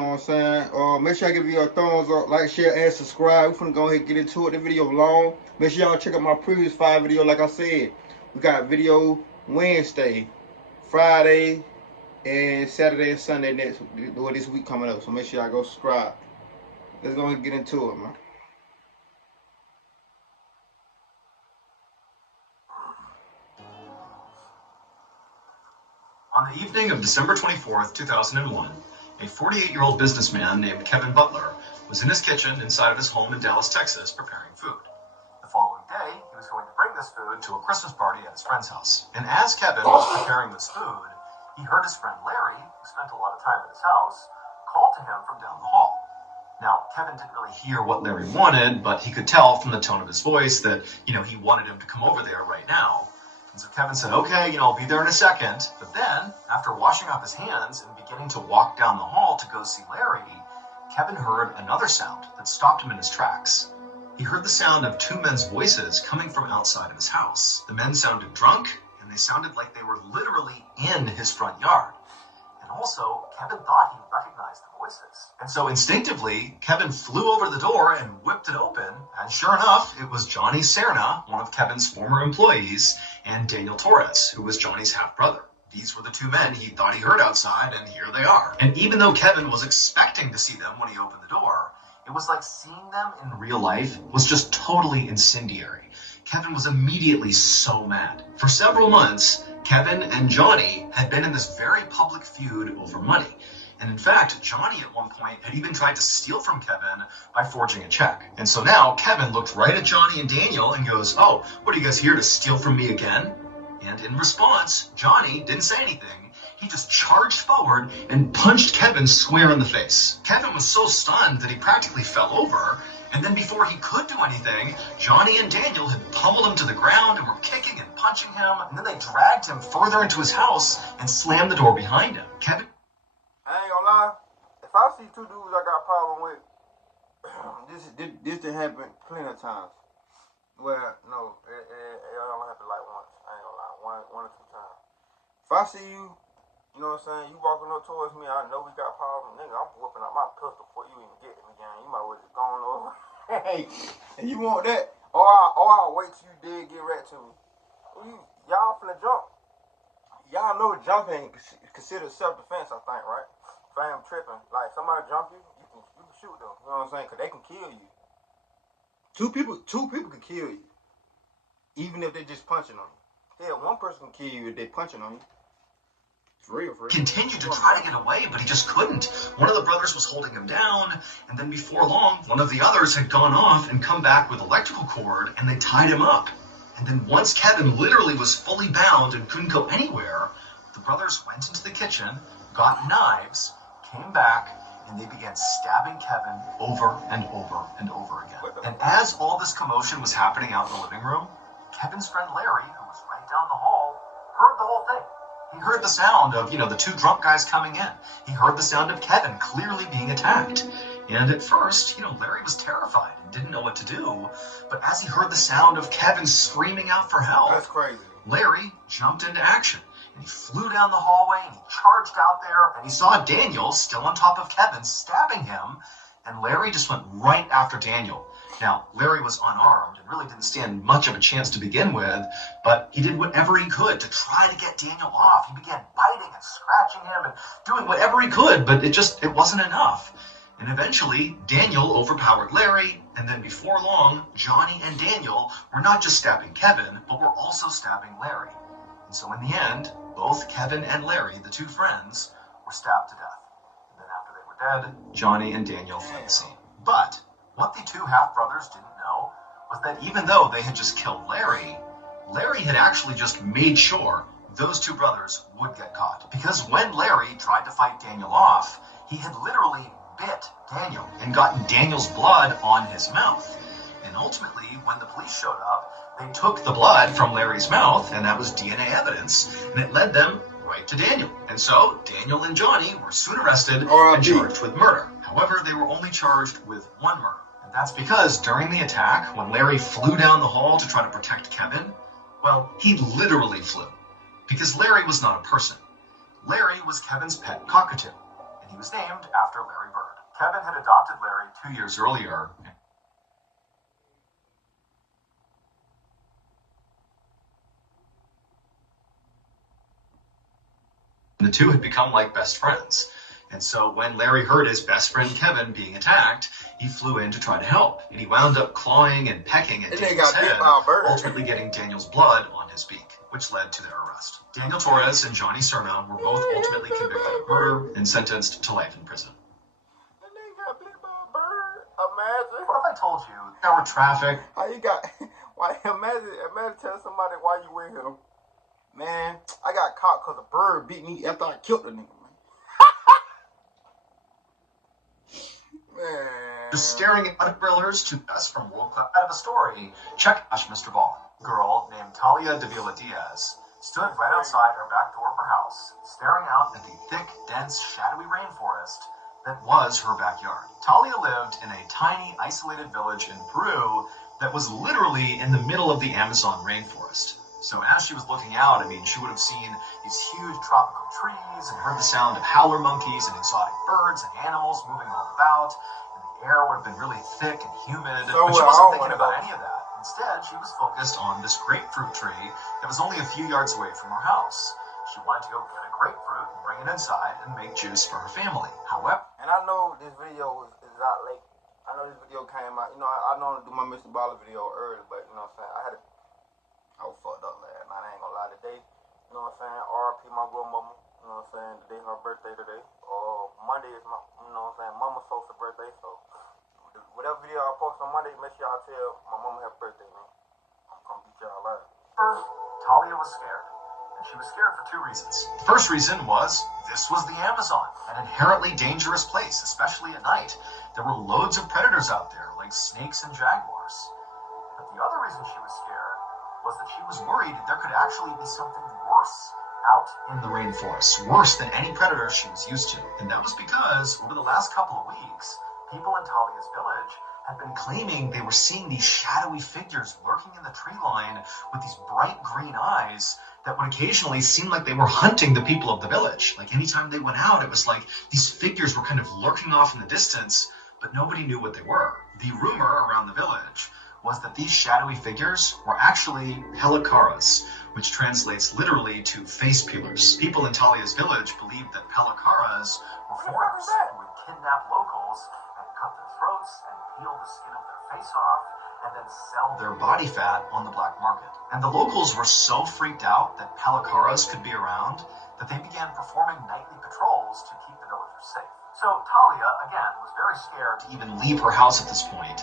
know what I'm saying? Make sure I give you a thumbs up, like, share, and subscribe. We're finna go ahead and get into it. The video long. Make sure y'all check out my previous 5 videos. Like I said, we got video Wednesday, Friday, and Saturday and Sunday this week coming up. So make sure y'all go subscribe. Let's go ahead and get into it, man. On the evening of December 24th, 2001, a 48-year-old businessman named Kevin Butler was in his kitchen inside of his home in Dallas, Texas, preparing food. The following day, he was going to bring this food to a Christmas party at his friend's house. And as Kevin was preparing this food, he heard his friend Larry, who spent a lot of time at his house, call to him from down the hall. Now, Kevin didn't really hear what Larry wanted, but he could tell from the tone of his voice that, he wanted him to come over there right now. And so Kevin said, okay, I'll be there in a second. But then, after washing off his hands and beginning to walk down the hall to go see Larry, Kevin heard another sound that stopped him in his tracks. He heard the sound of two men's voices coming from outside of his house. The men sounded drunk, and they sounded like they were literally in his front yard. And also, Kevin thought he recognized the voices. And so instinctively, Kevin flew over the door and whipped it open. And sure enough, it was Johnny Serna, one of Kevin's former employees, and Daniel Torres, who was Johnny's half-brother. These were the two men he thought he heard outside, and here they are. And even though Kevin was expecting to see them when he opened the door, it was like seeing them in real life was just totally incendiary. Kevin was immediately so mad. For several months, Kevin and Johnny had been in this very public feud over money. And in fact, Johnny at one point had even tried to steal from Kevin by forging a check. And so now Kevin looked right at Johnny and Daniel and goes, oh, what are you guys here to steal from me again? And in response, Johnny didn't say anything. He just charged forward and punched Kevin square in the face. Kevin was so stunned that he practically fell over. And then before he could do anything, Johnny and Daniel had pummeled him to the ground and were kicking and punching him. And then they dragged him further into his house and slammed the door behind him. Kevin... I ain't gonna lie. If I see two dudes I got a problem with, this done happened plenty of times. Well, no, it only happened like once. I ain't gonna lie, one or two times. If I see you, you know what I'm saying, you walking up towards me, I know we got a problem, nigga, I'm whipping out my pistol before you even get in the game. You might as well just go on over. Hey, and you want that? Or I'll wait till you did get right to me. Y'all finna jump. Y'all know jumping considered self-defense, I think, right? If I am tripping, like somebody jump you, you can shoot them. You know what I'm saying? Because they can kill you. Two people can kill you, even if they're just punching on you. Yeah, one person can kill you if they're punching on you. It's real. Continued to try to get away, but he just couldn't. One of the brothers was holding him down, and then before long, one of the others had gone off and come back with electrical cord, and they tied him up. And then once Kevin literally was fully bound and couldn't go anywhere, the brothers went into the kitchen, got knives, came back, and they began stabbing Kevin over and over and over again. And as all this commotion was happening out in the living room, Kevin's friend Larry, who was right down the hall, heard the whole thing. He heard the sound of, the two drunk guys coming in. He heard the sound of Kevin clearly being attacked. And at first, Larry was terrified and didn't know what to do. But as he heard the sound of Kevin screaming out for help, that's crazy. Larry jumped into action. And he flew down the hallway and he charged out there. And he saw Daniel still on top of Kevin stabbing him. And Larry just went right after Daniel. Now, Larry was unarmed and really didn't stand much of a chance to begin with, but he did whatever he could to try to get Daniel off. He began biting and scratching him and doing whatever he could, but it wasn't enough. And eventually, Daniel overpowered Larry, and then before long, Johnny and Daniel were not just stabbing Kevin, but were also stabbing Larry. And so in the end, both Kevin and Larry, the two friends, were stabbed to death. And then after they were dead, Johnny and Daniel fled the scene. But what the two half-brothers didn't know was that even though they had just killed Larry, Larry had actually just made sure those two brothers would get caught. Because when Larry tried to fight Daniel off, he had literally bit Daniel and gotten Daniel's blood on his mouth. And ultimately, when the police showed up, they took the blood from Larry's mouth, and that was DNA evidence, and it led them right to Daniel. And so, Daniel and Johnny were soon arrested and charged with murder. However, they were only charged with one murder. And that's because during the attack, when Larry flew down the hall to try to protect Kevin, well, he literally flew. Because Larry was not a person. Larry was Kevin's pet cockatoo. and he was named after Larry Bird. Kevin had adopted Larry 2 years earlier. And the two had become like best friends. And so when Larry heard his best friend Kevin being attacked, he flew in to try to help. And he wound up clawing and pecking at Daniel's head, ultimately getting Daniel's blood on his beak, which led to their arrest. Daniel Torres and Johnny Serna were both ultimately convicted of murder and sentenced to life in prison. And they got bit by a bird. Imagine. What if I told you there were traffic? How you got? Why? Imagine telling somebody why you with him. Man, I got caught because a bird bit me after I killed the nigga, man. Man. Just staring at umbrellas to us from World Class. Out of a story, check Ash Mr. Ball. A girl named Talia Davila Diaz stood right outside her back door of her house, staring out at the thick, dense, shadowy rainforest that was her backyard. Talia lived in a tiny, isolated village in Peru that was literally in the middle of the Amazon rainforest. So as she was looking out, she would have seen these huge tropical trees and heard the sound of howler monkeys and exotic birds and animals moving all about. And the air would have been really thick and humid. But she wasn't thinking about any of that. Instead, she was focused on this grapefruit tree that was only a few yards away from her house. She wanted to go get a grapefruit and bring it inside and make juice for her family. However, and I know this video is out late. I know this video came out. I know to do my Mr. Baller video early, but you know what I'm saying? I was fucked up last night. I ain't gonna lie. Today, you know what I'm saying? R.I.P. my grandmama. You know what I'm saying? Today her birthday today. Monday is my, you know what I'm saying? Mama Sosa's birthday. So whatever video I post on Monday, make sure y'all tell my mama happy birthday, man. I'm gonna beat y'all live. First, Talia was scared. And she was scared for two reasons. The first reason was this was the Amazon, an inherently dangerous place, especially at night. There were loads of predators out there, like snakes and jaguars. But the other reason she was scared was that she was worried there could actually be something worse out in the rainforest, worse than any predator she was used to. And that was because over the last couple of weeks, people in Talia's village had been claiming they were seeing these shadowy figures lurking in the tree line with these bright green eyes that would occasionally seem like they were hunting the people of the village. Like anytime they went out, it was like these figures were kind of lurking off in the distance, but nobody knew what they were. The rumor around the village was that these shadowy figures were actually pelikaras, which translates literally to face peelers. People in Talia's village believed that pelikaras were foreigners who would kidnap locals and cut their throats and peel the skin of their face off and then sell their body fat on the black market. And the locals were so freaked out that pelikaras could be around that they began performing nightly patrols to keep the villagers safe. So Talia, again, was very scared to even leave her house at this point.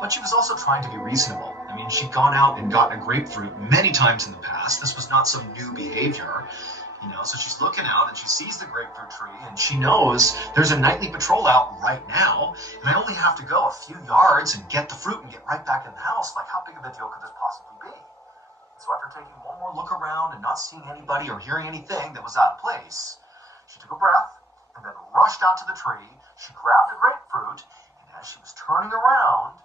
But she was also trying to be reasonable. She'd gone out and gotten a grapefruit many times in the past. This was not some new behavior, so she's looking out and she sees the grapefruit tree and she knows there's a nightly patrol out right now and I only have to go a few yards and get the fruit and get right back in the house. Like, how big of a deal could this possibly be? So after taking one more look around and not seeing anybody or hearing anything that was out of place, she took a breath and then rushed out to the tree. She grabbed the grapefruit and as she was turning around,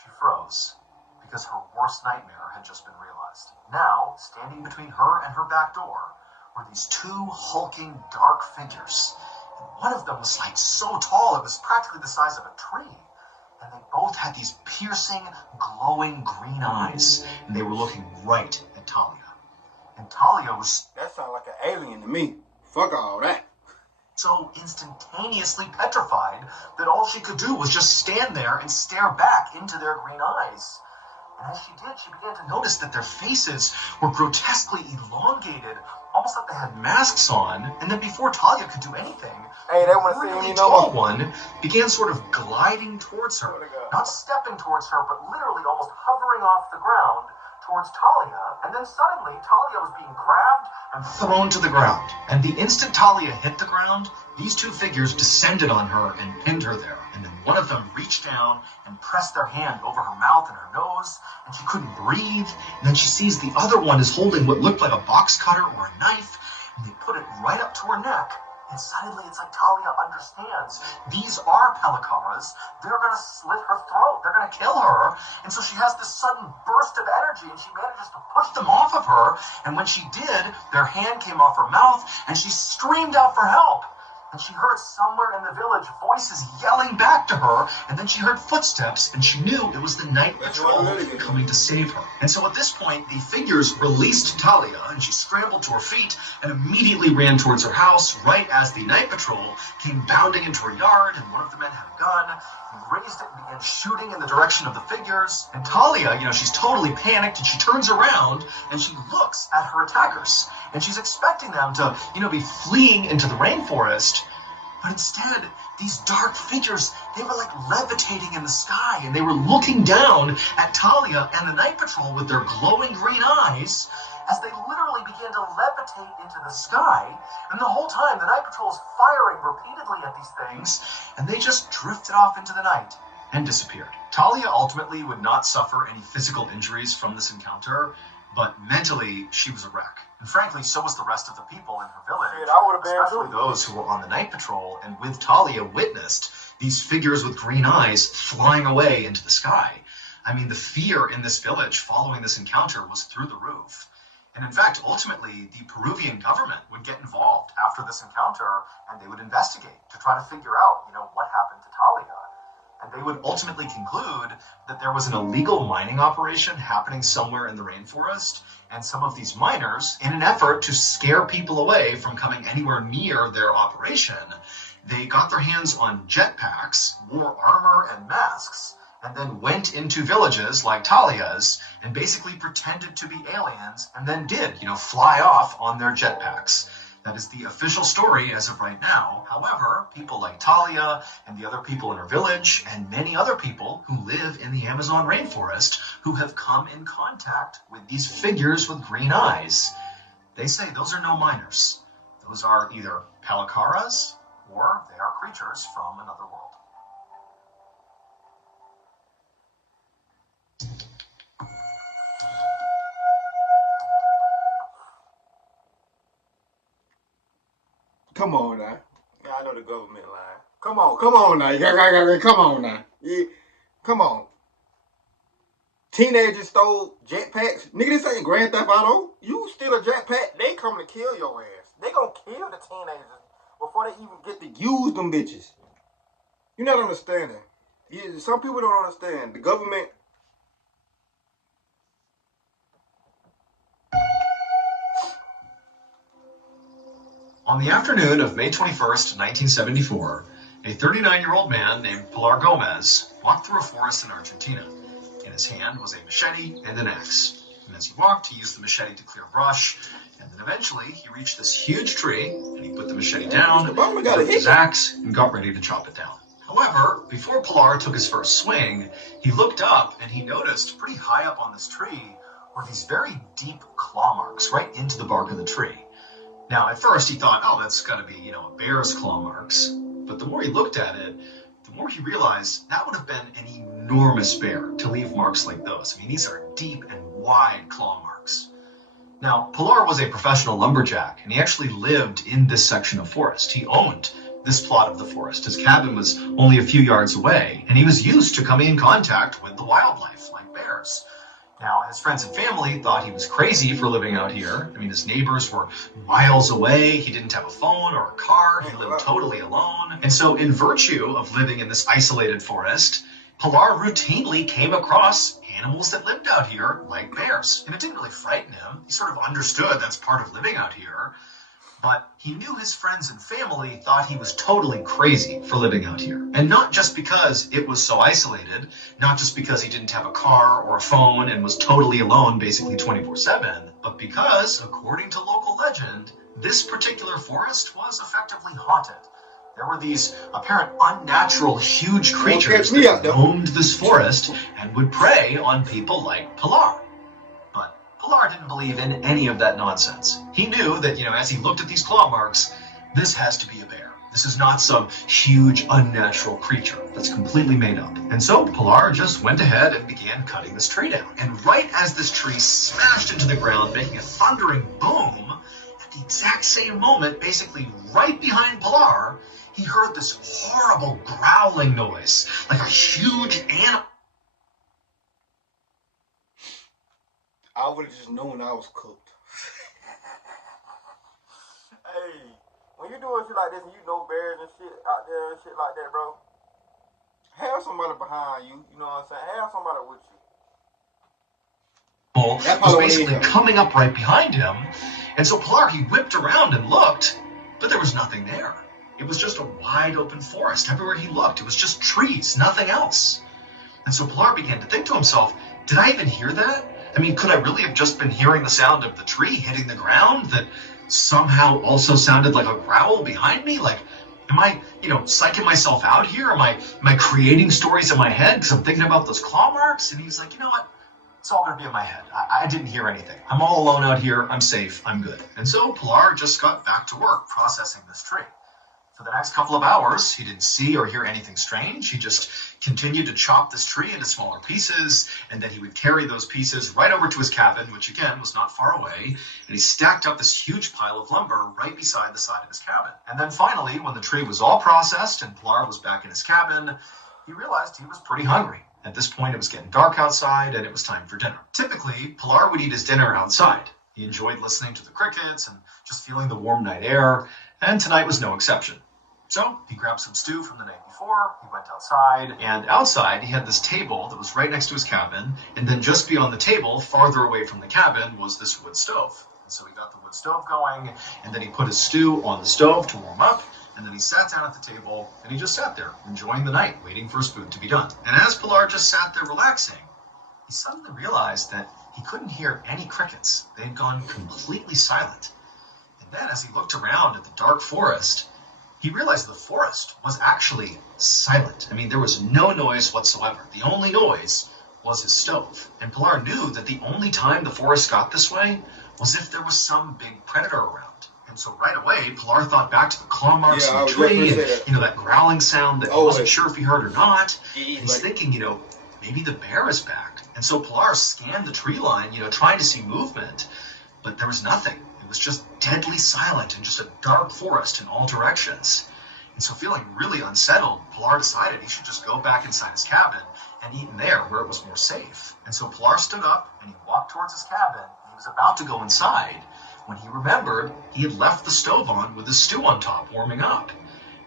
she froze because her worst nightmare had just been realized. Now, standing between her and her back door were these two hulking dark figures. And one of them was like so tall, it was practically the size of a tree. And they both had these piercing, glowing green eyes. And they were looking right at Talia. And Talia was... That sounds like an alien to me. Fuck all that. So instantaneously petrified that all she could do was just stand there and stare back into their green eyes. And as she did, she began to notice that their faces were grotesquely elongated, almost like they had masks on. And then before Talia could do anything, they want to really see me tall one began sort of gliding towards her. Not stepping towards her, but literally almost hovering off the ground towards Talia, and then suddenly Talia was being grabbed and thrown to the ground. And the instant Talia hit the ground, these two figures descended on her and pinned her there. And then one of them reached down and pressed their hand over her mouth and her nose, and she couldn't breathe. And then she sees the other one is holding what looked like a box cutter or a knife, and they put it right up to her neck. And suddenly it's like Talia understands these are pelikaras. They're going to slit her throat. They're going to kill her. And so she has this sudden burst of energy and she manages to push them off of her. And when she did, their hand came off her mouth and she screamed out for help. and she heard somewhere in the village voices yelling back to her, and then she heard footsteps, and she knew it was the night patrol coming to save her. And so at this point, the figures released Talia, and she scrambled to her feet and immediately ran towards her house right as the night patrol came bounding into her yard, and one of the men had a gun. He raised it and began shooting in the direction of the figures. And Talia, she's totally panicked, and she turns around and she looks at her attackers. And she's expecting them to, be fleeing into the rainforest. But instead, these dark figures, they were like levitating in the sky, and they were looking down at Talia and the night patrol with their glowing green eyes as they literally began to levitate into the sky. And the whole time, the night patrol is firing repeatedly at these things, and they just drifted off into the night and disappeared. Talia ultimately would not suffer any physical injuries from this encounter, but mentally, she was a wreck. And frankly, so was the rest of the people in her village, especially those who were on the night patrol and with Talia witnessed these figures with green eyes flying away into the sky. I mean, the fear in this village following this encounter was through the roof. And in fact, ultimately, the Peruvian government would get involved after this encounter, and they would investigate to try to figure out, what happened to Talia. And they would ultimately conclude that there was an illegal mining operation happening somewhere in the rainforest, and some of these miners, in an effort to scare people away from coming anywhere near their operation, they got their hands on jetpacks, wore armor and masks, and then went into villages like Talia's and basically pretended to be aliens and then did, fly off on their jetpacks. That is the official story as of right now. However, people like Talia and the other people in her village and many other people who live in the Amazon rainforest who have come in contact with these figures with green eyes, they say those are no miners. Those are either palacaras or they are creatures from another world. Come on now. I know the government lying. Come on now. Come on now. Yeah. Come on. Teenagers stole jetpacks. Nigga, this ain't Grand Theft Auto. You steal a jetpack, they coming to kill your ass. They gonna kill the teenagers before they even get to use them bitches. You're not understanding. Some people don't understand. The government. On the afternoon of May 21st, 1974, a 39-year-old man named Pilar Gomez walked through a forest in Argentina. In his hand was a machete and an axe. And as he walked, he used the machete to clear brush, and then eventually he reached this huge tree, and he put the machete down, took his axe, and got ready to chop it down. However, before Pilar took his first swing, he looked up and he noticed pretty high up on this tree were these very deep claw marks right into the bark of the tree. Now, at first he thought, oh, that's got to be, a bear's claw marks. But the more he looked at it, the more he realized that would have been an enormous bear to leave marks like those. I mean, these are deep and wide claw marks. Now, Pilar was a professional lumberjack, and he actually lived in this section of forest. He owned this plot of the forest. His cabin was only a few yards away, and he was used to coming in contact with the wildlife, like bears. Now, his friends and family thought he was crazy for living out here. I mean, his neighbors were miles away. He didn't have a phone or a car. He lived totally alone. And so, in virtue of living in this isolated forest, Pilar routinely came across animals that lived out here, like bears. And it didn't really frighten him. He sort of understood that's part of living out here. But he knew his friends and family thought he was totally crazy for living out here. And not just because it was so isolated, not just because he didn't have a car or a phone and was totally alone basically 24/7, but because, according to local legend, this particular forest was effectively haunted. There were these apparent unnatural huge creatures that roamed this forest and would prey on people like Pilar. But Pilar didn't believe in any of that nonsense. He knew that, as he looked at these claw marks, this has to be a bear. This is not some huge, unnatural creature that's completely made up. And so Pilar just went ahead and began cutting this tree down. And right as this tree smashed into the ground, making a thundering boom, at the exact same moment, basically right behind Pilar, he heard this horrible growling noise, like a huge animal. I would have just known I was cooked. Hey, when you doing shit like this and you know bears and shit out there and shit like that, bro, have somebody behind you. You know what I'm saying? Have somebody with you. Was basically coming up right behind him, and so Pilar, he whipped around and looked, but there was nothing there. It was just a wide open forest. Everywhere he looked, it was just trees, nothing else. And so Pilar began to think to himself, did I even hear that? I mean, could I really have just been hearing the sound of the tree hitting the ground that somehow also sounded like a growl behind me? Like, am I, psyching myself out here? Am I creating stories in my head because I'm thinking about those claw marks? And he's like, you know what? It's all going to be in my head. I didn't hear anything. I'm all alone out here. I'm safe. I'm good. And so Pilar just got back to work processing this tree. For the next couple of hours, he didn't see or hear anything strange. He just continued to chop this tree into smaller pieces, and then he would carry those pieces right over to his cabin, which again was not far away, and he stacked up this huge pile of lumber right beside the side of his cabin. And then finally, when the tree was all processed and Pilar was back in his cabin, he realized he was pretty hungry. At this point, it was getting dark outside, and it was time for dinner. Typically, Pilar would eat his dinner outside. He enjoyed listening to the crickets and just feeling the warm night air, and tonight was no exception. So he grabbed some stew from the night before, he went outside, and outside he had this table that was right next to his cabin, and then just beyond the table, farther away from the cabin, was this wood stove. And so he got the wood stove going, and then he put his stew on the stove to warm up, and then he sat down at the table, and he just sat there, enjoying the night, waiting for his food to be done. And as Pilar just sat there relaxing, he suddenly realized that he couldn't hear any crickets. They had gone completely silent. And then as he looked around at the dark forest, he realized the forest was actually silent. I mean, there was no noise whatsoever. The only noise was his stove. And Pilar knew that the only time the forest got this way was if there was some big predator around. And so right away, Pilar thought back to the claw marks in the tree and, that growling sound that he wasn't sure if he heard or not. And he's thinking, maybe the bear is back. And so Pilar scanned the tree line, trying to see movement, but there was nothing. It was just deadly silent and just a dark forest in all directions. And so feeling really unsettled, Pilar decided he should just go back inside his cabin and eat in there where it was more safe. And so Pilar stood up and he walked towards his cabin and he was about to go inside when he remembered he had left the stove on with the stew on top warming up.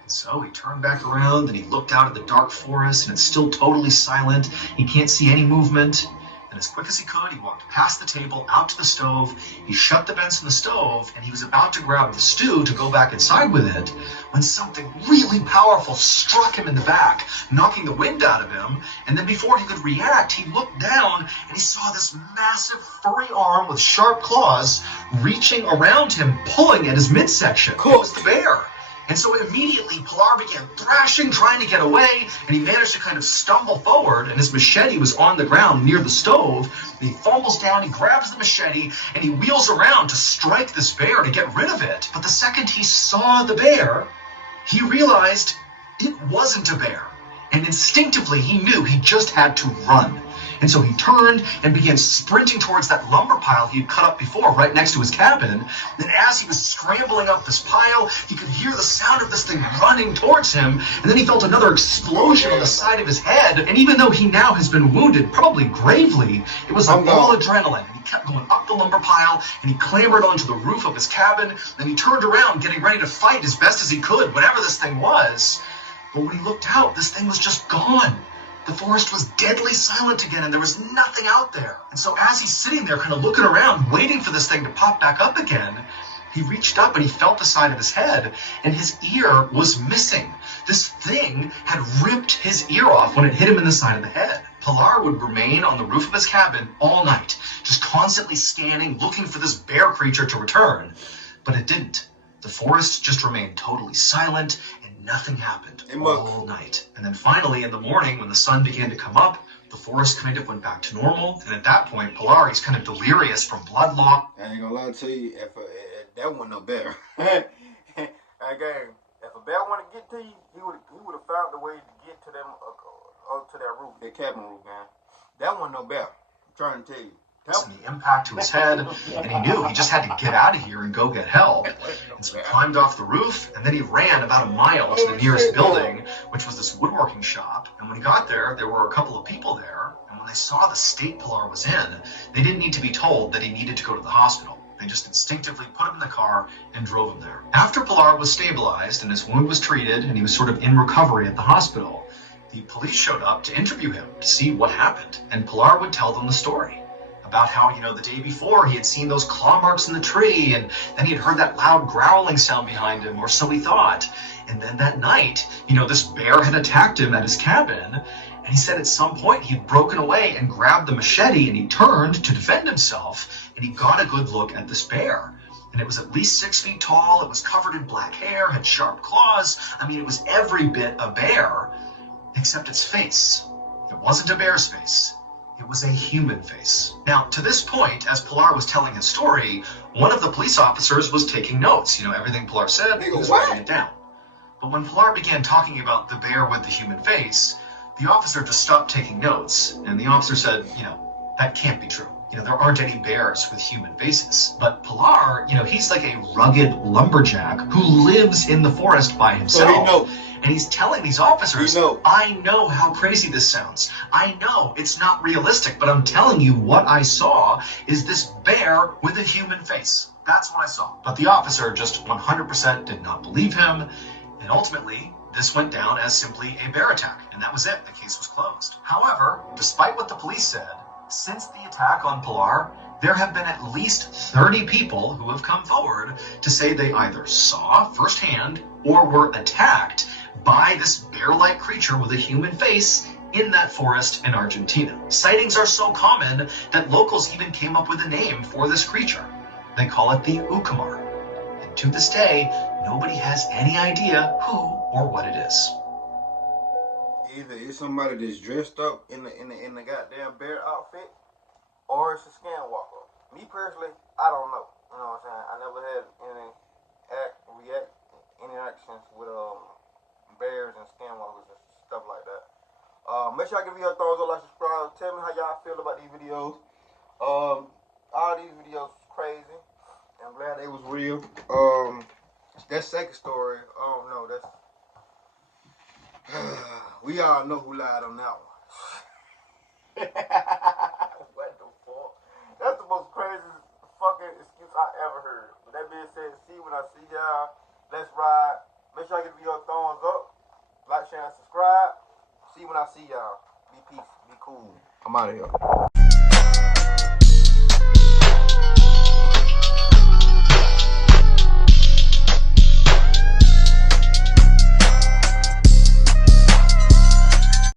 And so he turned back around and he looked out at the dark forest and it's still totally silent. He can't see any movement. And as quick as he could, he walked past the table, out to the stove, he shut the vents in the stove, and he was about to grab the stew to go back inside with it, when something really powerful struck him in the back, knocking the wind out of him, and then before he could react, he looked down, and he saw this massive furry arm with sharp claws reaching around him, pulling at his midsection. It was the bear. And so immediately, Pilar began thrashing, trying to get away, and he managed to kind of stumble forward, and his machete was on the ground near the stove, and he fumbles down, he grabs the machete, and he wheels around to strike this bear to get rid of it. But the second he saw the bear, he realized it wasn't a bear, and instinctively he knew he just had to run. And so he turned and began sprinting towards that lumber pile he had cut up before right next to his cabin. And as he was scrambling up this pile, he could hear the sound of this thing running towards him. And then he felt another explosion on the side of his head. And even though he now has been wounded, probably gravely, it was like all adrenaline. And he kept going up the lumber pile, and he clambered onto the roof of his cabin. Then he turned around, getting ready to fight as best as he could, whatever this thing was. But when he looked out, this thing was just gone. The forest was deadly silent again, and there was nothing out there. And so as he's sitting there kind of looking around, waiting for this thing to pop back up again, he reached up and he felt the side of his head, and his ear was missing. This thing had ripped his ear off when it hit him in the side of the head. Pilar would remain on the roof of his cabin all night, just constantly scanning, looking for this bear creature to return. But it didn't. The forest just remained totally silent, nothing happened all night. And then finally in the morning when the sun began to come up, the forest kind of went back to normal. And at that point, Pilar, he's kind of delirious from blood loss. I ain't gonna lie to you, if that wasn't no bear. Again, if a bear wanted to get to you, he would have found a way to get to them up to that roof, that cabin roof, man. That wasn't no bear. I'm trying to tell you. And the impact to his head, and he knew he just had to get out of here and go get help. And so he climbed off the roof, and then he ran about a mile to the nearest building, which was this woodworking shop. And when he got there, there were a couple of people there, and when they saw the state Pilar was in, they didn't need to be told that he needed to go to the hospital. They just instinctively put him in the car and drove him there. After Pilar was stabilized and his wound was treated and he was sort of in recovery at the hospital, the police showed up to interview him to see what happened. And Pilar would tell them the story about how, the day before he had seen those claw marks in the tree, and then he had heard that loud growling sound behind him, or so he thought. And then that night, this bear had attacked him at his cabin, and he said at some point he'd broken away and grabbed the machete, and he turned to defend himself, and he got a good look at this bear. And it was at least 6 feet tall, it was covered in black hair, had sharp claws. It was every bit a bear, except its face. It wasn't a bear's face. It was a human face. Now, to this point, as Pilar was telling his story, one of the police officers was taking notes. Everything Pilar said, he was writing it down. But when Pilar began talking about the bear with the human face, the officer just stopped taking notes. And the officer said, that can't be true. There aren't any bears with human faces. But Pilar, he's like a rugged lumberjack who lives in the forest by himself. So he knows. And he's telling these officers, I know how crazy this sounds. I know it's not realistic, but I'm telling you what I saw is this bear with a human face. That's what I saw. But the officer just 100% did not believe him. And ultimately, this went down as simply a bear attack. And that was it. The case was closed. However, despite what the police said, since the attack on Pilar, there have been at least 30 people who have come forward to say they either saw firsthand or were attacked by this bear-like creature with a human face in that forest in Argentina. Sightings are so common that locals even came up with a name for this creature. They call it the Ucumar. And to this day, nobody has any idea who or what it is. Either it's somebody that's dressed up in the goddamn bear outfit, or it's a skinwalker. Me personally, I don't know. You know what I'm saying? I never had any interactions with bears and skinwalkers and stuff like that. Make sure I give you a thumbs up, like, subscribe. Tell me how y'all feel about these videos. All these videos was crazy. I'm glad they was real. That second story, no, that's we all know who lied on that one. What the fuck? That's the most crazy fucking excuse I ever heard. With that being said, see when I see y'all. Let's ride. Make sure I give you a thumbs up. Like, share, and subscribe. See when I see y'all. Be peace. Be cool. I'm out of here.